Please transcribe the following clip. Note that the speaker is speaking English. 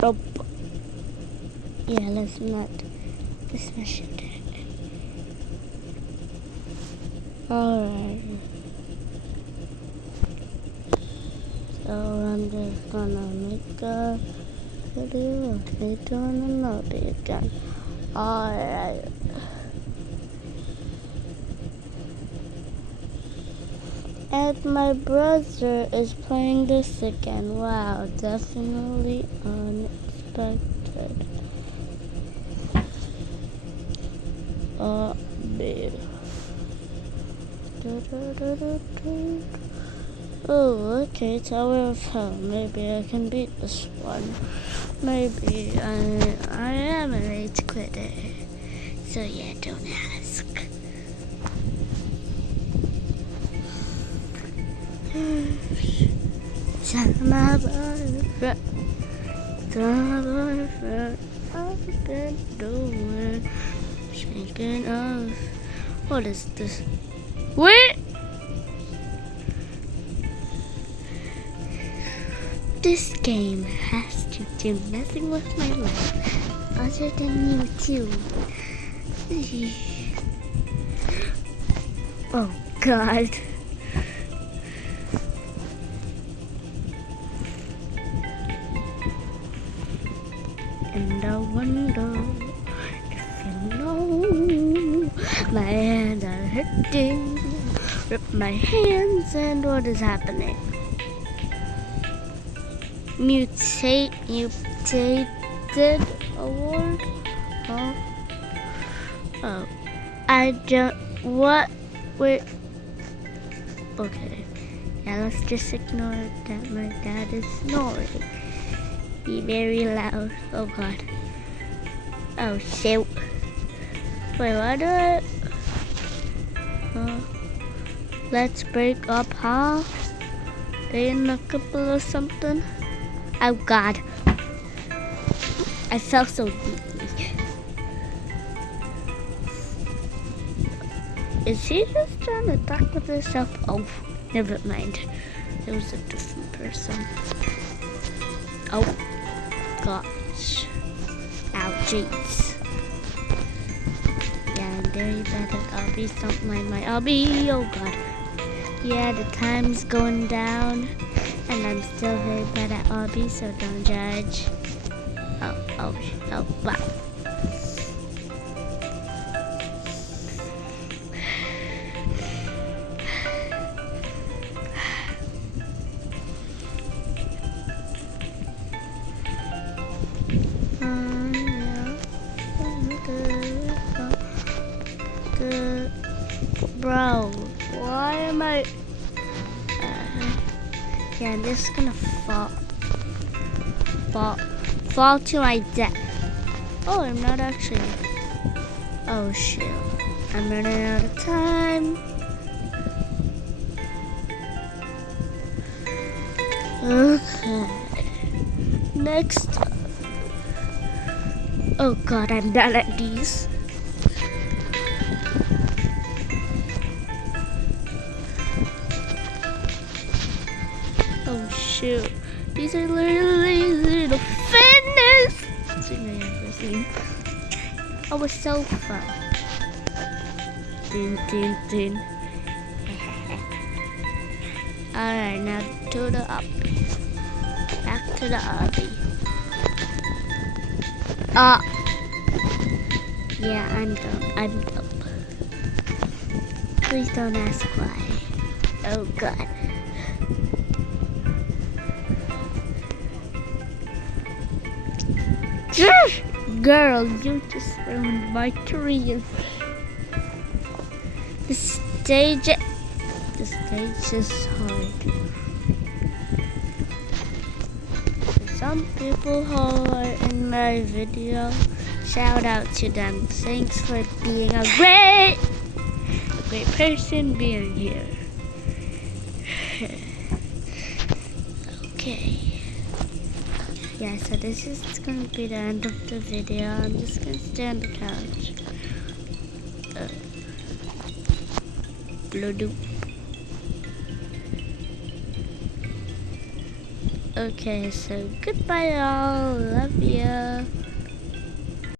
Nope. Yeah, let's not this mission. Alright. So I'm just gonna make a video of me doing a melody again. Alright. And my brother is playing this again. Wow, definitely unexpected. Man. Oh, okay, Tower of Hell. Maybe I can beat this one. Maybe I am a rage quitter. So yeah, don't ask. My boyfriend, I've been doing. Speaking of, what is this? Wait! This game has to do nothing with my life other than YouTube. Oh God. And I wonder if you know my hands are hurting. Rip my hands and what is happening? Mutated award? Huh? Oh. I don't. What? Wait. Okay. Yeah, let's just ignore that my dad is snoring. Be very loud. Oh God. Oh shoot. Wait, what do I? Let's break up, huh? They in a couple or something? Oh God. I fell so deeply. Is he just trying to talk with himself? Oh, never mind. It was a different person. Oh, gosh. Ow, jeez. Yeah, I'm very bad at obby. Something like my obby. Oh, God. Yeah, the time's going down. And I'm still very bad at obby, so don't judge. Oh, wow. Bro, why am I? Yeah, I'm just gonna fall to my death. Oh, I'm not actually. Oh shoot, I'm running out of time. Okay, next. Oh God, I'm bad at these. Oh shoot, these are literally little fitness. Oh, it's so fun. Ding. Alright, now to the up. Back to the obby. Yeah, I'm dumb. Please don't ask why. Oh God. Girl, you just ruined my career. The stage is hard. Some people who are in my video, shout out to them. Thanks for being a great person being here. Okay. Yeah, so this is going to be the end of the video. I'm just going to stay on the couch. Blood. Okay, so goodbye all. Love ya.